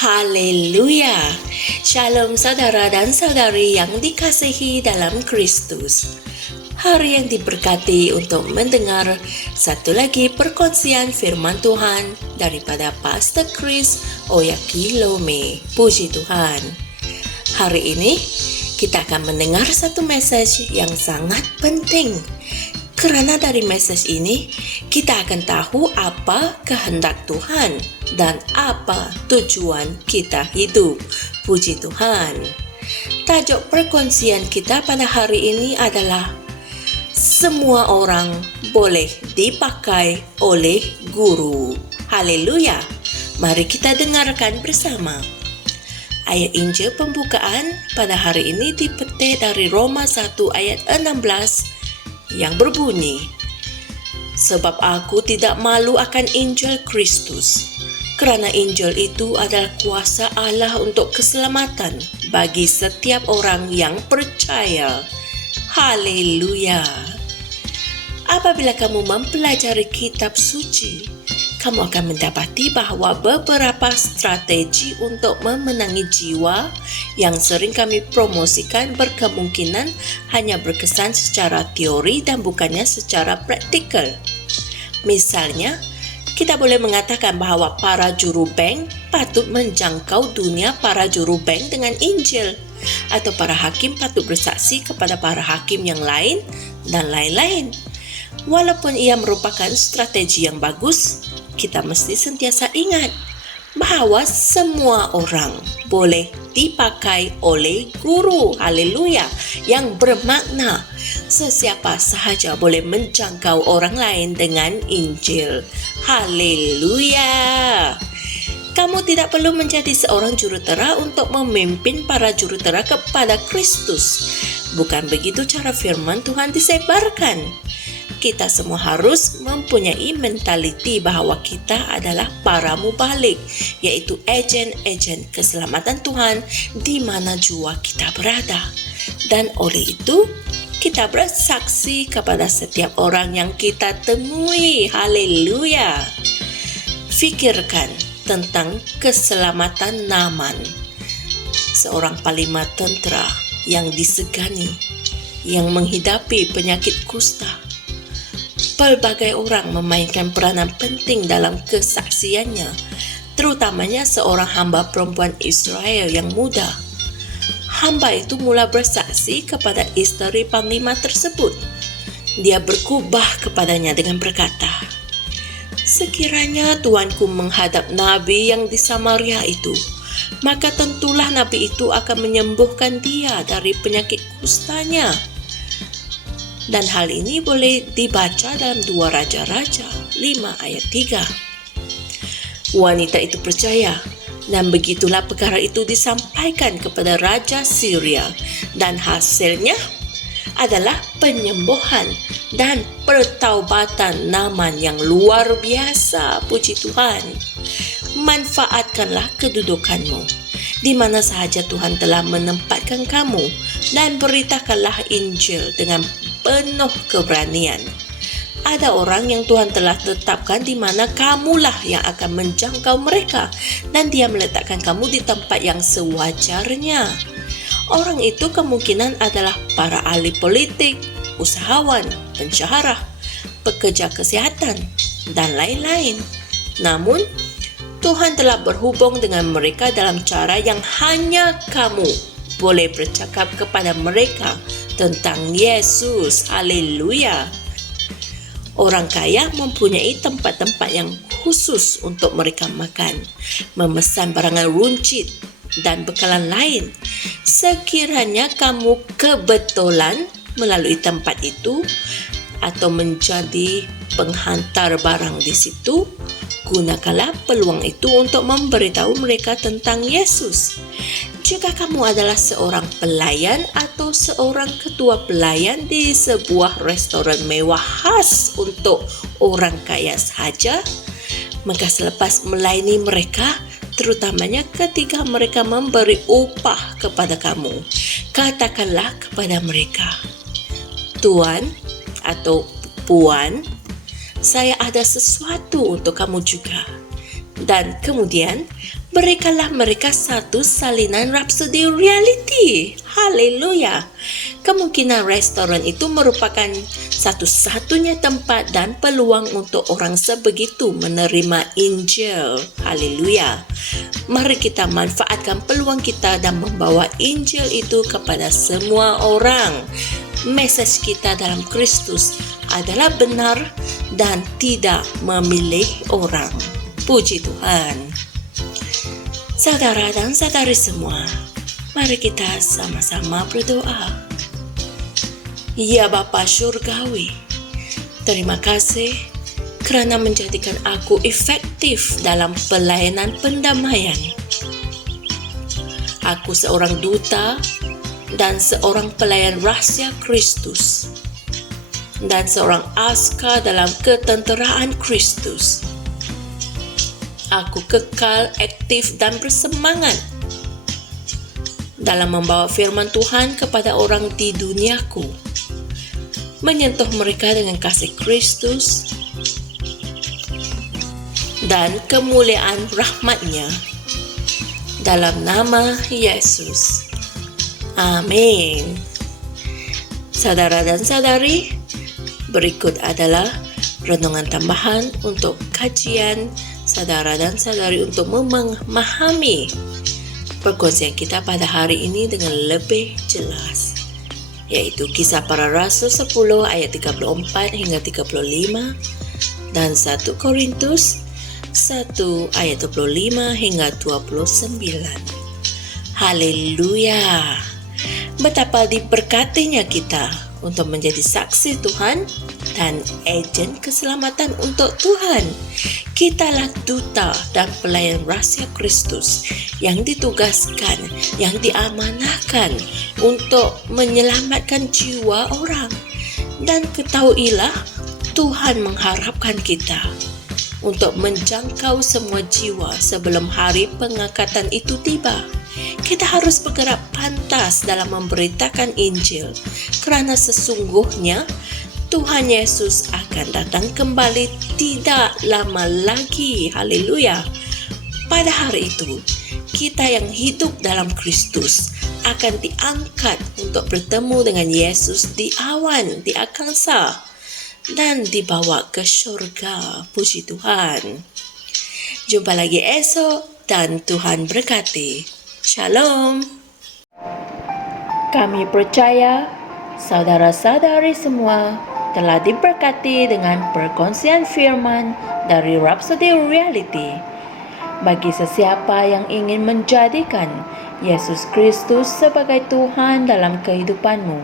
Haleluya! Shalom saudara dan saudari yang dikasihi dalam Kristus. Hari yang diberkati untuk mendengar satu lagi perkongsian firman Tuhan daripada Pastor Chris Oyakilome. Puji Tuhan. Hari ini kita akan mendengar satu message yang sangat penting. Kerana dari message ini, kita akan tahu apa kehendak Tuhan dan apa tujuan kita hidup. Puji Tuhan. Tajuk perkongsian kita pada hari ini adalah semua orang boleh dipakai oleh guru. Haleluya. Mari kita dengarkan bersama. Ayat Injil pembukaan pada hari ini dipetik dari Roma 1 ayat 16 yang berbunyi, sebab aku tidak malu akan Injil Kristus, kerana Injil itu adalah kuasa Allah untuk keselamatan bagi setiap orang yang percaya. Haleluya. Apabila kamu mempelajari kitab suci, kamu akan mendapati bahawa beberapa strategi untuk memenangi jiwa yang sering kami promosikan berkemungkinan hanya berkesan secara teori dan bukannya secara praktikal. Misalnya, kita boleh mengatakan bahawa para juru bank patut menjangkau dunia para juru bank dengan Injil, atau para hakim patut bersaksi kepada para hakim yang lain, dan lain-lain. Walaupun ia merupakan strategi yang bagus, kita mesti sentiasa ingat bahawa semua orang boleh dipakai oleh guru. Haleluya. Yang bermakna sesiapa sahaja boleh menjangkau orang lain dengan Injil. Haleluya. Kamu tidak perlu menjadi seorang jurutera untuk memimpin para jurutera kepada Kristus. Bukan begitu cara firman Tuhan disebarkan. Kita semua harus mempunyai mentaliti bahawa kita adalah para mubalik, iaitu ejen-ejen keselamatan Tuhan di mana jua kita berada. Dan oleh itu, kita bersaksi kepada setiap orang yang kita temui. Haleluya. Fikirkan tentang keselamatan Naaman, seorang panglima tentera yang disegani, yang menghidapi penyakit kusta. Pelbagai orang memainkan peranan penting dalam kesaksiannya, terutamanya seorang hamba perempuan Israel yang muda. Hamba itu mula bersaksi kepada isteri panglima tersebut. Dia berkubah kepadanya dengan berkata, sekiranya tuanku menghadap Nabi yang di Samaria itu, maka tentulah Nabi itu akan menyembuhkan dia dari penyakit kustanya. Dan hal ini boleh dibaca dalam 2 Raja-Raja 5 ayat 3. Wanita itu percaya, dan begitulah perkara itu disampaikan kepada Raja Syria, dan hasilnya adalah penyembuhan dan pertaubatan Naaman yang luar biasa. Puji Tuhan. Manfaatkanlah kedudukanmu di mana sahaja Tuhan telah menempatkan kamu, dan beritakanlah Injil dengan penuh keberanian. Ada orang yang Tuhan telah tetapkan di mana kamulah yang akan menjangkau mereka, dan Dia meletakkan kamu di tempat yang sewajarnya. Orang itu kemungkinan adalah para ahli politik, usahawan, pensyarah, pekerja kesihatan, dan lain-lain. Namun, Tuhan telah berhubung dengan mereka dalam cara yang hanya kamu boleh bercakap kepada mereka tentang Yesus. Haleluya. Orang kaya mempunyai tempat-tempat yang khusus untuk mereka makan, memesan barangan runcit dan bekalan lain. Sekiranya kamu kebetulan melalui tempat itu atau menjadi penghantar barang di situ, gunakanlah peluang itu untuk memberitahu mereka tentang Yesus. Jika kamu adalah seorang pelayan atau seorang ketua pelayan di sebuah restoran mewah khas untuk orang kaya sahaja, maka selepas melayani mereka, terutamanya ketika mereka memberi upah kepada kamu, katakanlah kepada mereka, Tuan atau Puan, saya ada sesuatu untuk kamu juga. Dan kemudian Berikanlah mereka satu salinan Rhapsody Reality. Haleluya. Kemungkinan restoran itu merupakan satu-satunya tempat dan peluang untuk orang sebegitu menerima Injil. Haleluya. Mari kita manfaatkan peluang kita dan membawa Injil itu kepada semua orang. Mesej kita dalam Kristus adalah benar dan tidak memilih orang. Puji Tuhan. Saudara dan saudari semua, mari kita sama-sama berdoa. Ya Bapa Surgawi, terima kasih kerana menjadikan aku efektif dalam pelayanan pendamaian. Aku seorang duta dan seorang pelayan rahsia Kristus dan seorang askar dalam ketenteraan Kristus. Aku kekal aktif dan bersemangat dalam membawa firman Tuhan kepada orang di duniaku, menyentuh mereka dengan kasih Kristus dan kemuliaan rahmat-Nya dalam nama Yesus. Amin. Saudara dan saudari, berikut adalah renungan tambahan untuk kajian saudara dan saudari untuk memahami perkongsian kita pada hari ini dengan lebih jelas, yaitu Kisah Para Rasul 10 ayat 34 hingga 35 dan 1 Korintus 1 ayat 25 hingga 29. Haleluya. Betapa diberkatinya kita untuk menjadi saksi Tuhan dan ejen keselamatan untuk Tuhan. Kitalah duta dan pelayan rahsia Kristus yang ditugaskan, yang diamanahkan untuk menyelamatkan jiwa orang. Dan ketahuilah, Tuhan mengharapkan kita untuk menjangkau semua jiwa sebelum hari pengangkatan itu tiba. Kita harus bergerak pantas dalam memberitakan Injil, kerana sesungguhnya Tuhan Yesus akan datang kembali tidak lama lagi. Haleluya. Pada hari itu, kita yang hidup dalam Kristus akan diangkat untuk bertemu dengan Yesus di awan, di angkasa, dan dibawa ke syurga. Puji Tuhan. Jumpa lagi esok dan Tuhan berkati. Shalom. Kami percaya saudara-saudari semua telah diberkati dengan perkongsian firman dari Rhapsody Reality. Bagi sesiapa yang ingin menjadikan Yesus Kristus sebagai Tuhan dalam kehidupanmu,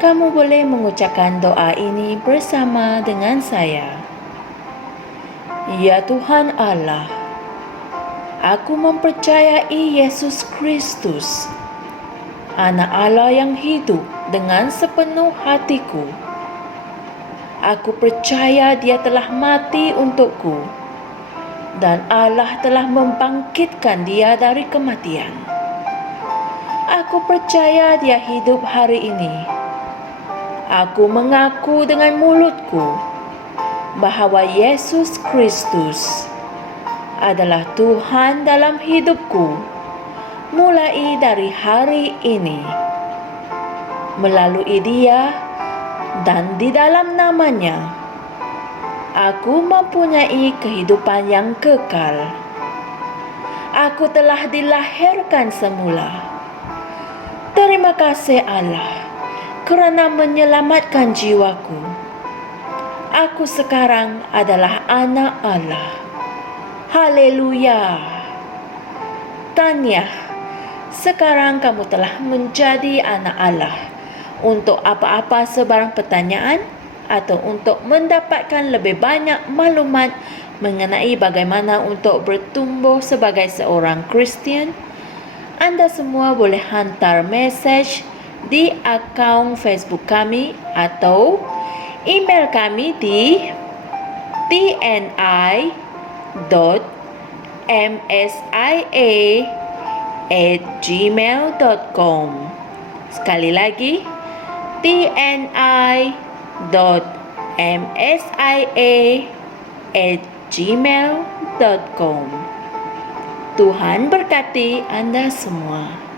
kamu boleh mengucapkan doa ini bersama dengan saya. Ya Tuhan Allah, aku mempercayai Yesus Kristus, Anak Allah yang hidup dengan sepenuh hatiku. Aku percaya Dia telah mati untukku dan Allah telah membangkitkan Dia dari kematian. Aku percaya Dia hidup hari ini. Aku mengaku dengan mulutku bahwa Yesus Kristus adalah Tuhan dalam hidupku mulai dari hari ini. Melalui Dia dan di dalam nama-Nya, aku mempunyai kehidupan yang kekal. Aku telah dilahirkan semula. Terima kasih Allah kerana menyelamatkan jiwaku. Aku sekarang adalah anak Allah. Haleluya. Tanya, sekarang kamu telah menjadi anak Allah. Untuk apa-apa sebarang pertanyaan atau untuk mendapatkan lebih banyak maklumat mengenai bagaimana untuk bertumbuh sebagai seorang Kristian, Anda semua boleh hantar mesej di akaun Facebook kami atau email kami di tni.msia@gmail.com. Sekali lagi, tni.msia@gmail.com. Tuhan berkati Anda semua.